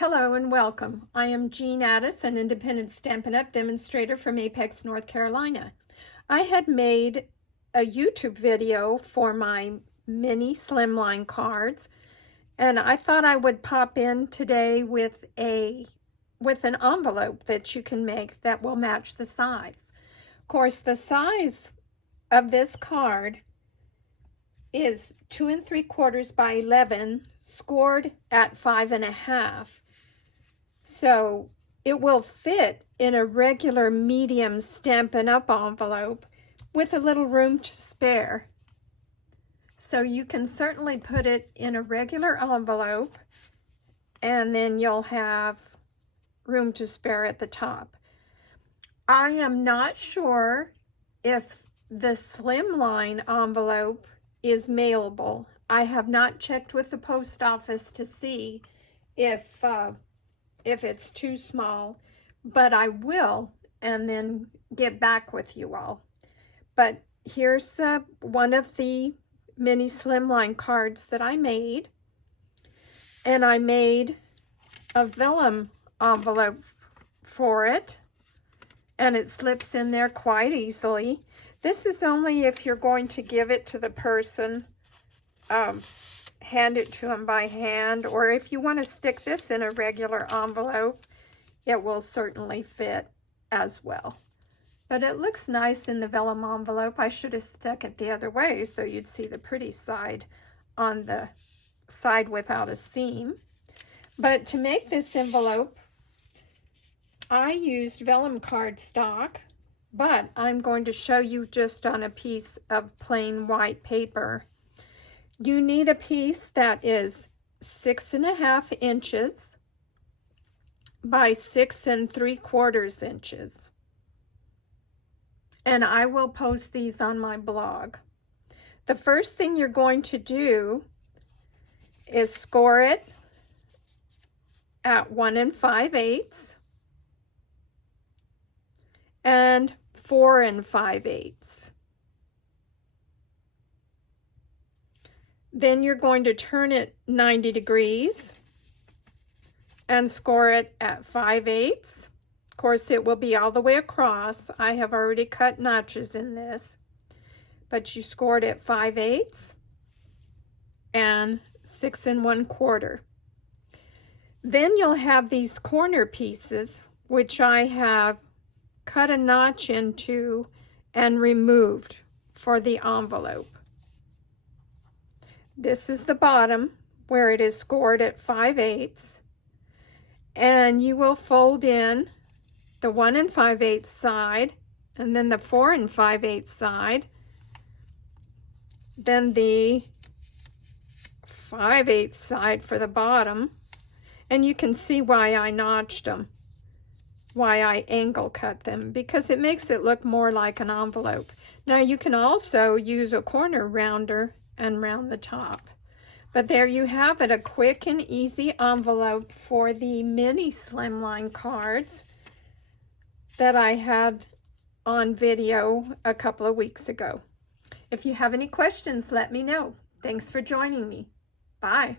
Hello and welcome. I am Jean Addis, an independent Stampin' Up! Demonstrator from Apex, North Carolina. I had made a YouTube video for my mini Slimline cards, and I thought I would pop in today with an envelope that you can make that will match the size. Of course, the size of this card is 2 3/4 by 11, scored at 5.5. So it will fit in a regular medium Stampin' Up! Envelope with a little room to spare. So you can certainly put it in a regular envelope and then you'll have room to spare at the top. I am not sure if the Slimline envelope is mailable. I have not checked with the post office to see if it's too small, but I will and then get back with you all. But here's one of the mini Slimline cards that I made, and I made a vellum envelope for it, and it slips in there quite easily. This is only if you're going to give it to the person, hand it to them by hand, or if you want to stick this in a regular envelope, it will certainly fit as well. But it looks nice in the vellum envelope. I should have stuck it the other way so you'd see the pretty side on the side without a seam. But to make this envelope, I used vellum cardstock, but I'm going to show you just on a piece of plain white paper. You need a piece that is 6.5 inches by 6 3/4 inches. And I will post these on my blog. The first thing you're going to do is score it at 1 5/8 and 4 5/8. Then you're going to turn it 90 degrees and score it at 5/8. Of course, it will be all the way across. I have already cut notches in this, but you scored at 5/8 and 6 1/4. Then you'll have these corner pieces, which I have cut a notch into and removed for the envelope. This is the bottom where it is scored at 5/8, and you will fold in the 1 5/8 side, and then the 4 5/8 side, then the 5/8 side for the bottom, and you can see why I notched them, why I angle cut them, because it makes it look more like an envelope. Now you can also use a corner rounder and round the top. But there you have it, a quick and easy envelope for the mini Slimline cards that I had on video a couple of weeks ago. If you have any questions, let me know. Thanks for joining me. Bye.